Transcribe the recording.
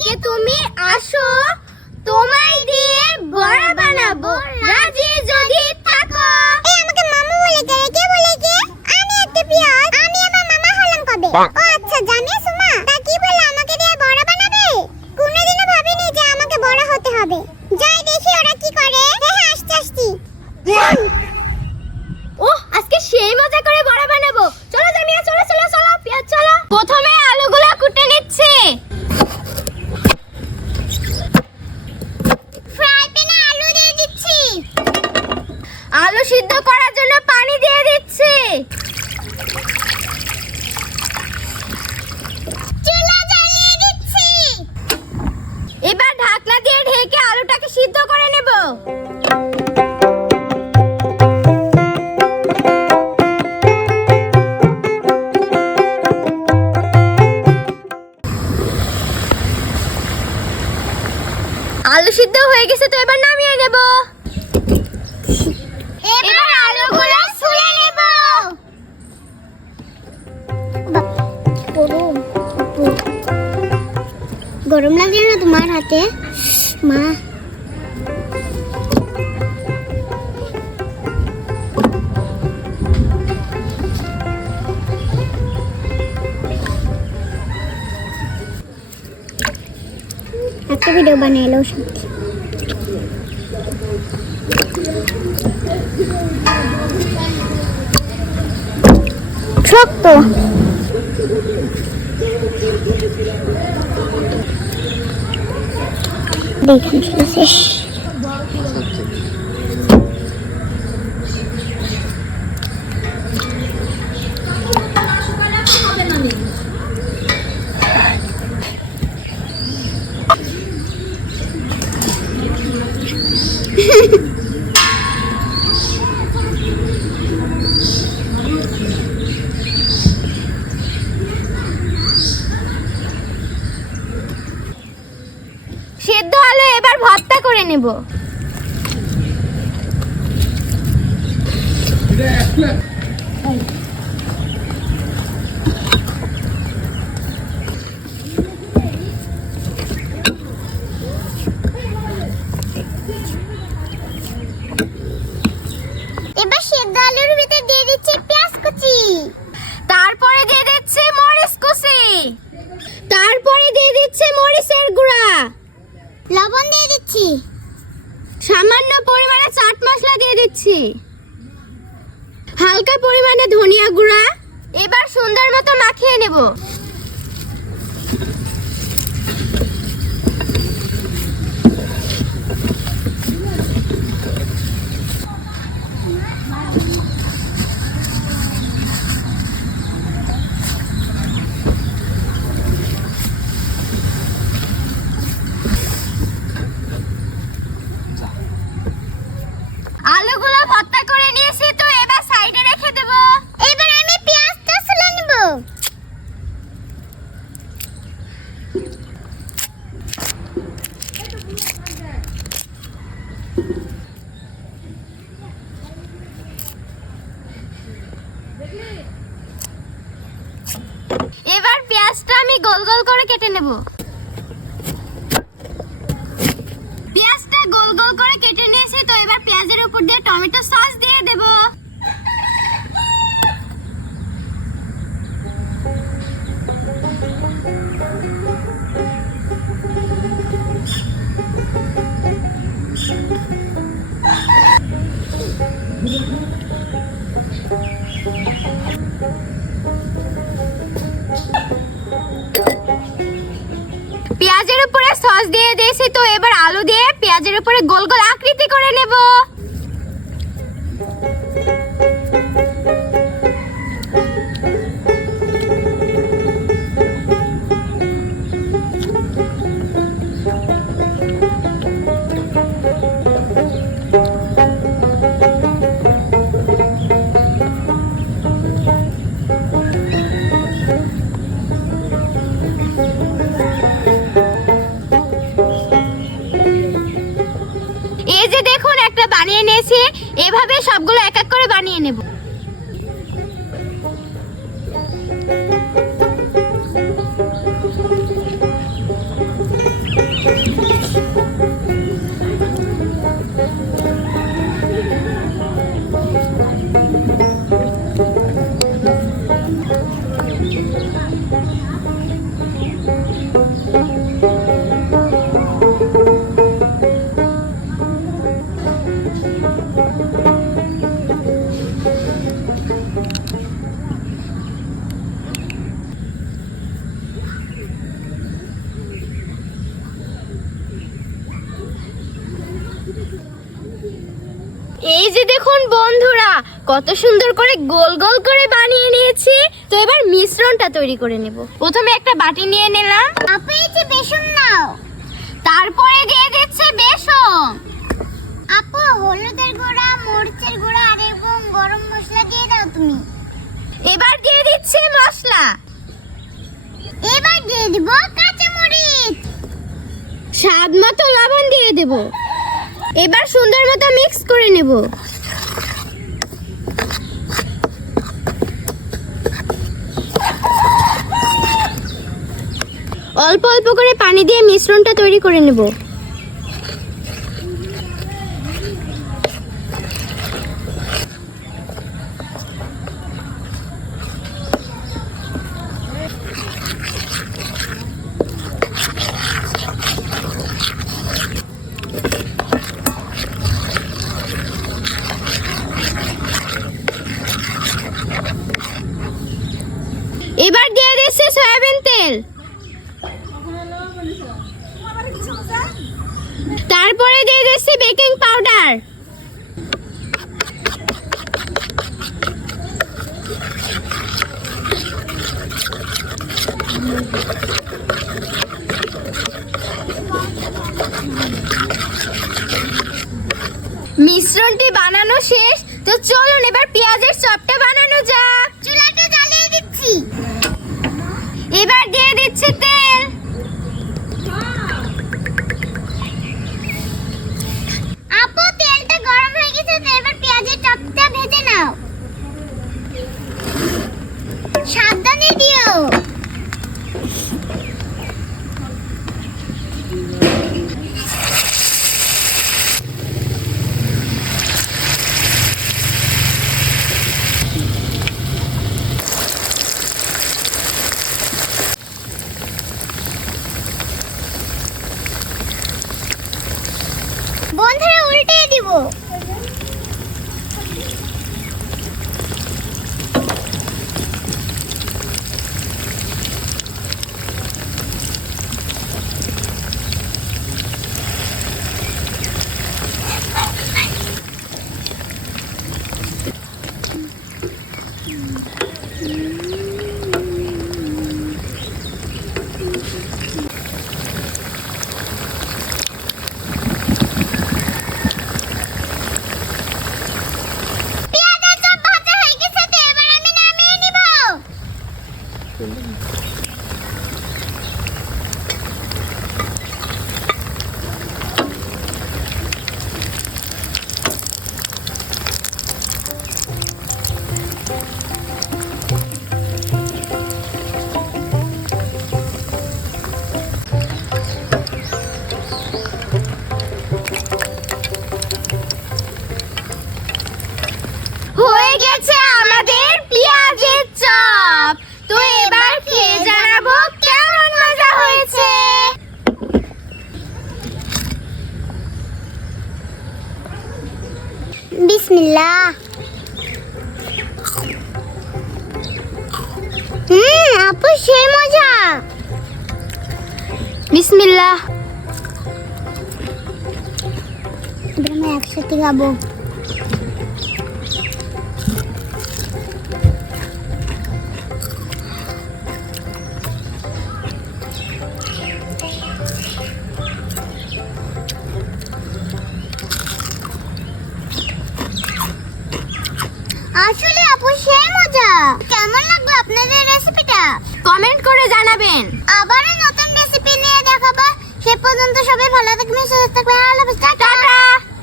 এদিকে তুমি আসো, তোমায় দিয়ে বড়া বানাবো, রাজি যদি থাকো। এই আমাকে মামা বলে কে বলে কে? আমি একটা পেঁয়াজ, আমি আমার মামা হলাম কবে? ও আচ্ছা জানিস মা, তা কি বলে আমাকে দিয়ে বড়া বানাবে? কোনোদিনও ভাবিনি যে আমাকে বড়া হতে হবে। যাই দেখি ওরা কি করে। হ্যাঁ আসছি। ও আজকে সেই মজা করে বড়া বানাবো। চলো জামিয়া, চলো পেঁয়াজ চলো। প্রথমে আলুগুলো কুটে নিচ্ছি। ফ্রাই প্যানে আলু দিয়ে দিচ্ছি। আলু সিদ্ধ করার জন্য পানি দিয়ে দিচ্ছি। চুলা জ্বালিয়ে দিচ্ছি। এবার ঢাকনা দিয়ে ঢেকে আলুটাকে সিদ্ধ করে নেব। আলু সিদ্ধ হয়ে গেছে, তো এবার নামিয়ে নেব। এবার আলুগুলো ছুলে নেব। গরম লাগছে না তোমার হাতে মা? একটা ভিডিও বানাইলো সত্যি। শক্ত দেখুন শেষ। সিদ্ধ আলু এবার ভর্তা করে নেব। এবার সেদ্ধ আলুর ভিতর দিয়ে দিচ্ছি পেঁয়াজ কুচি। তারপরে দিয়ে দিচ্ছি মরিচ কুচি। তারপরে দিয়ে দিচ্ছি মরিচের গুঁড়া। লবণ দিয়ে দিচ্ছি। সামান্য পরিমাণে চাট মশলা দিয়ে দিচ্ছি। হালকা পরিমাণে ধনিয়া গুঁড়া। এবার সুন্দর মতো মাখিয়ে নেব। আলুগুলো ভর্তা করে নিয়েছি, তো এবার সাইডে রেখে দেব। এবার আমি পেঁয়াজটা ছুলে নেব। এবার পেঁয়াজটা আমি গোল গোল করে কেটে নেব। পেঁয়াজটা গোল গোল করে কেটে নিয়েছি, তো এবার পেঁয়াজের উপর দিয়ে টমেটো সস দিয়ে দেব। পেঁয়াজের উপরে সস দিয়ে দিয়েছি, তো এবার আলু দিয়ে পেঁয়াজের উপরে গোল গোল আকৃতি করে নেব। বানিয়ে নিয়েছি, এভাবে সবগুলো এক এক করে বানিয়ে নেব। এই যে দেখুন বন্ধুরা, কত সুন্দর করে গোল গোল করে বানিয়ে নিয়েছি। তো এবার মিশ্রণটা তৈরি করে নেব। প্রথমে একটা বাটি নিয়ে নিলাম। আপু এই যে বেসন নাও। তারপরে দিয়ে দিচ্ছে বেসন। আপু হলুদের গুঁড়া, মরিচের গুঁড়া আর এবং গরম মশলা দিয়ে দাও তুমি। এবার দিয়ে দিচ্ছে মশলা। এবার দিয়ে দিব কাঁচা মরিচ। স্বাদ মতো লবণ দিয়ে দেব। এবার সুন্দর মতো মিক্স করে নেব। অল্প অল্প করে পানি দিয়ে মিশ্রণটা তৈরি করে নেব। এবার দিয়ে দিচ্ছি সয়াবিন তেল। তারপরে দিয়ে দিচ্ছি বেকিং পাউডার। মিশ্রণটি বানানো শেষ। তো চলুন এবার পেঁয়াজের চপটা বানানো যাক। চুলাটা জ্বালিয়ে দিচ্ছি। এবার দিয়ে দিচ্ছি তেল। আপু তেলটা গরম হয়ে গেছে, তো এবার পেঁয়াজের চপটা ভেজে নাও। সাবধানে দিও। বন্ধুরা উল্টে দিব। পেঁয়াজের চপ ভাজা হয়ে গেছে, তো এবার আমি নামিয়ে নিব। হয়ে গেছে আমাদের পেঁয়াজের চপ। তো এবার খেয়ে জানাবো কেমন মজা হয়েছে। বিসমিল্লাহ। আপু সেই মজা। বিসমিল্লাহ। আমরা একসাথে খাবো। আসলে আপু সেই মজা। কেমন লাগলো আপনাদের রেসিপিটা? কমেন্ট করে জানাবেন। আবারও নতুন রেসিপি নিয়ে দেখাবো। সে পর্যন্ত সবাই ভালো থাকবেন, সুস্থ থাকবেন। আল্লাহ হাফেজ। টাটা। টাটা।